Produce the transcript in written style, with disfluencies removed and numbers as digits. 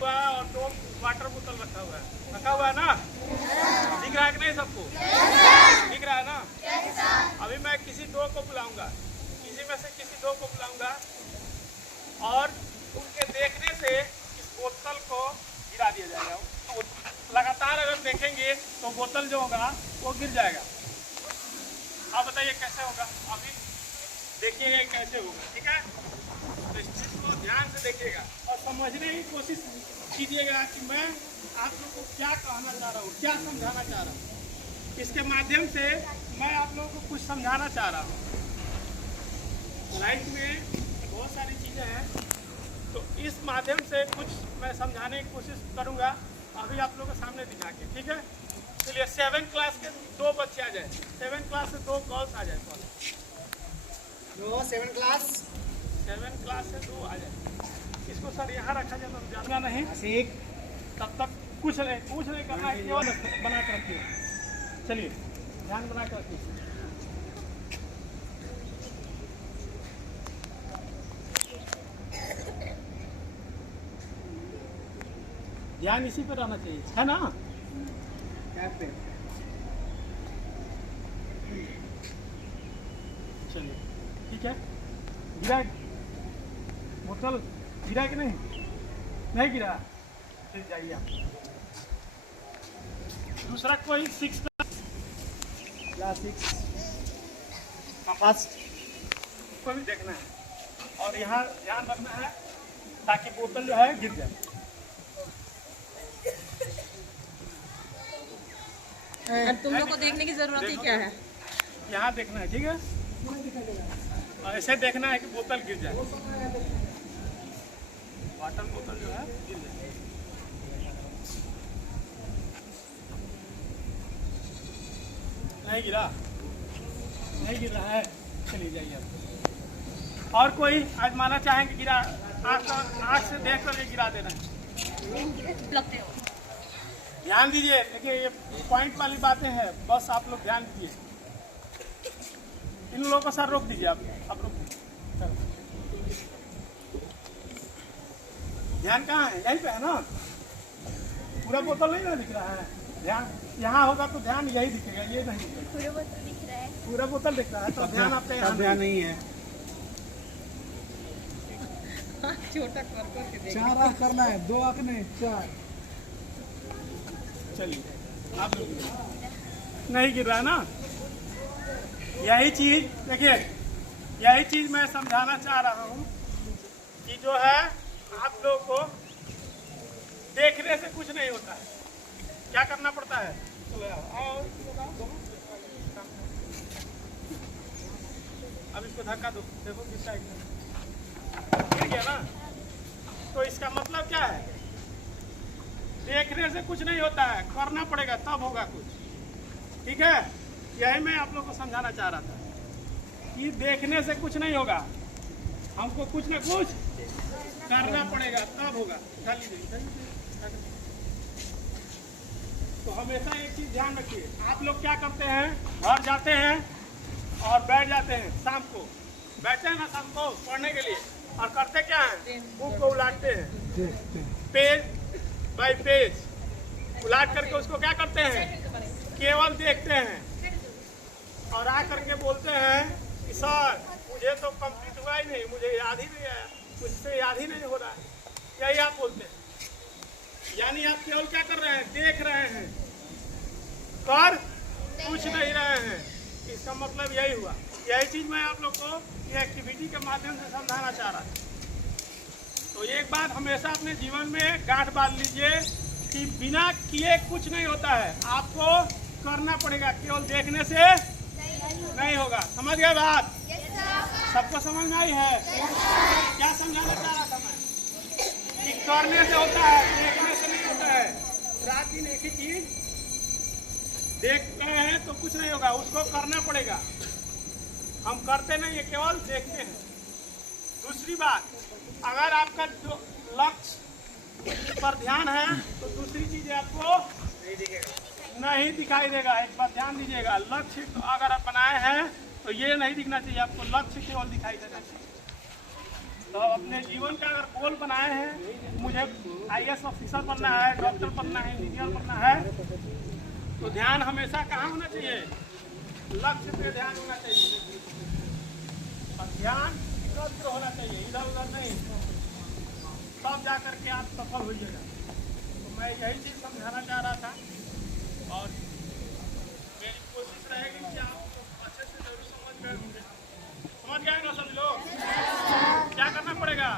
हुआ है और 2 वाटर बोतल रखा हुआ है ना? दिख रहा है कि नहीं सबको? दिख रहा है ना? अभी मैं किसी 2 को बुलाऊंगा, किसी में से किसी 2 को बुलाऊंगा और उनके देखने से इस बोतल को गिरा दिया जाएगा। तो लगातार अगर देखेंगे तो बोतल जो होगा वो गिर जाएगा। आप बताइए कैसे होगा? अभी देखिएगा कैसे होगा, ठीक है? तो इस चीज़ को ध्यान से देखिएगा और समझने की कोशिश कीजिएगा कि मैं आप लोगों को क्या कहना चाह रहा हूँ, क्या समझाना चाह रहा हूँ। इसके माध्यम से मैं आप लोगों को कुछ समझाना चाह रहा हूँ। लाइफ में बहुत सारी चीज़ें हैं, तो इस माध्यम से कुछ मैं समझाने की कोशिश करूँगा अभी आप लोगों के सामने दिखा के, ठीक है? चलिए 7 क्लास के 2 बच्चे आ जाए, 7 क्लास से 2 गर्ल्स आ जाए। 7 क्लास से 2 आ जाए। इसको सर यहाँ रखा जाए तो ज़्यादा नहीं, तब तक कुछ नहीं करना है, केवल बना कर रखिए। चलिए ध्यान बना कर रखिए। ध्यान इसी पे रहना चाहिए, है ना? कैप पे। चलिए ठीक है। गिरा बोतल गिरा कि नहीं गिरा? फिर जाइए आप। दूसरा कोई 6 क्लास 6 फर्स्ट को भी देखना है और यहाँ ध्यान रखना है ताकि बोतल जो है गिर जाए। तुम लोग को देखने की जरूरत ही क्या है? यहाँ देखना है, ठीक है? और ऐसे देखना है कि बोतल गिर जाए, वाटर बोतल जो है गिर जाए। नहीं गिर रहा है, चलिए जाइए आप। और कोई आजमाना चाहेंगे? गिरा आँख से देख कर गिरा देना है। लगते हो ध्यान दीजिए, देखिए ये पॉइंट वाली बातें हैं, बस आप लोग ध्यान दीजिए। इन लोगों को सर रोक दीजिए, आप रोक दीजिए। ध्यान कहाँ है? यहीं पे है ना? पूरा बोतल नहीं ना दिख रहा है? ध्यान यहाँ होगा तो ध्यान यही दिखेगा, ये नहीं दिखेगा। पूरा बोतल दिख रहा है। पूरा बोतल दिख रहा है तो ध्यान आपका यहाँ ध्यान नहीं है। छोटा कर के 4 आँख करना है, 2 आँख नहीं 4। चलिए आप लोग नहीं गिर रहा है ना? यही चीज देखिए, यही चीज मैं समझाना चाह रहा हूँ कि जो है आप लोगों को देखने से कुछ नहीं होता है, क्या करना पड़ता है? अब इसको धक्का दो, देखो किस साइड में गिर गया ना? तो इसका मतलब क्या है? देखने से कुछ नहीं होता है, करना पड़ेगा तब होगा कुछ, ठीक है? यही मैं आप लोगों को समझाना चाह रहा था कि देखने से कुछ नहीं होगा, हमको कुछ ना कुछ करना पड़ेगा तब होगा। तो हमेशा एक चीज ध्यान रखिए, आप लोग क्या करते हैं? घर जाते हैं और बैठ जाते हैं, शाम को बैठते हैं ना शाम को पढ़ने के लिए, और करते क्या है? बुक को उलाटते हैं, पेज बाय पेज उलाट करके उसको क्या करते हैं? केवल देखते हैं और आ करके बोलते हैं कि सर मुझे तो कंप्लीट हुआ ही नहीं, मुझे याद ही नहीं आया, मुझसे याद ही नहीं हो रहा है। यही आप बोलते हैं, यानी आप केवल क्या कर रहे हैं? देख रहे हैं, कर कुछ नहीं रहे हैं। इसका मतलब यही हुआ। यही चीज मैं आप लोग को ये एक्टिविटी के माध्यम से समझाना चाह रहा था। तो एक बात हमेशा अपने जीवन में गांठ बांध लीजिए कि बिना किए कुछ नहीं होता है, आपको करना पड़ेगा, केवल देखने से नहीं होगा। समझ गए बात? सबको समझ में आई है? क्या समझाना चाह रहा था मैं? कि करने से होता है, देखने से नहीं होता है। रात दिन एक ही चीज देख रहे हैं तो कुछ नहीं होगा, उसको करना पड़ेगा। हम करते नहीं है, केवल देखते हैं। दूसरी बात, अगर आपका जो लक्ष्य पर ध्यान है तो दूसरी चीजें आपको नहीं दिखाई देगा। एक बात ध्यान दीजिएगा, लक्ष्य तो अगर आप बनाए हैं तो ये नहीं दिखना चाहिए, आपको लक्ष्य केवल दिखाई देना चाहिए। तो अपने जीवन का अगर गोल बनाए हैं, मुझे IAS ऑफिसर बनना है, डॉक्टर बनना है, इंजीनियर बनना है, तो ध्यान हमेशा कहाँ होना चाहिए? लक्ष्य पे ध्यान होना चाहिए और ध्यान एकत्र होना चाहिए, इधर उधर नहीं, तब जा करके आप सफल होइएगा। तो मैं यही चीज़ समझाना चाह रहा था और मेरी कोशिश रहेगी कि आप अच्छे से जरूर समझ गए होंगे। समझ गए ना सभी लोग? क्या करना पड़ेगा?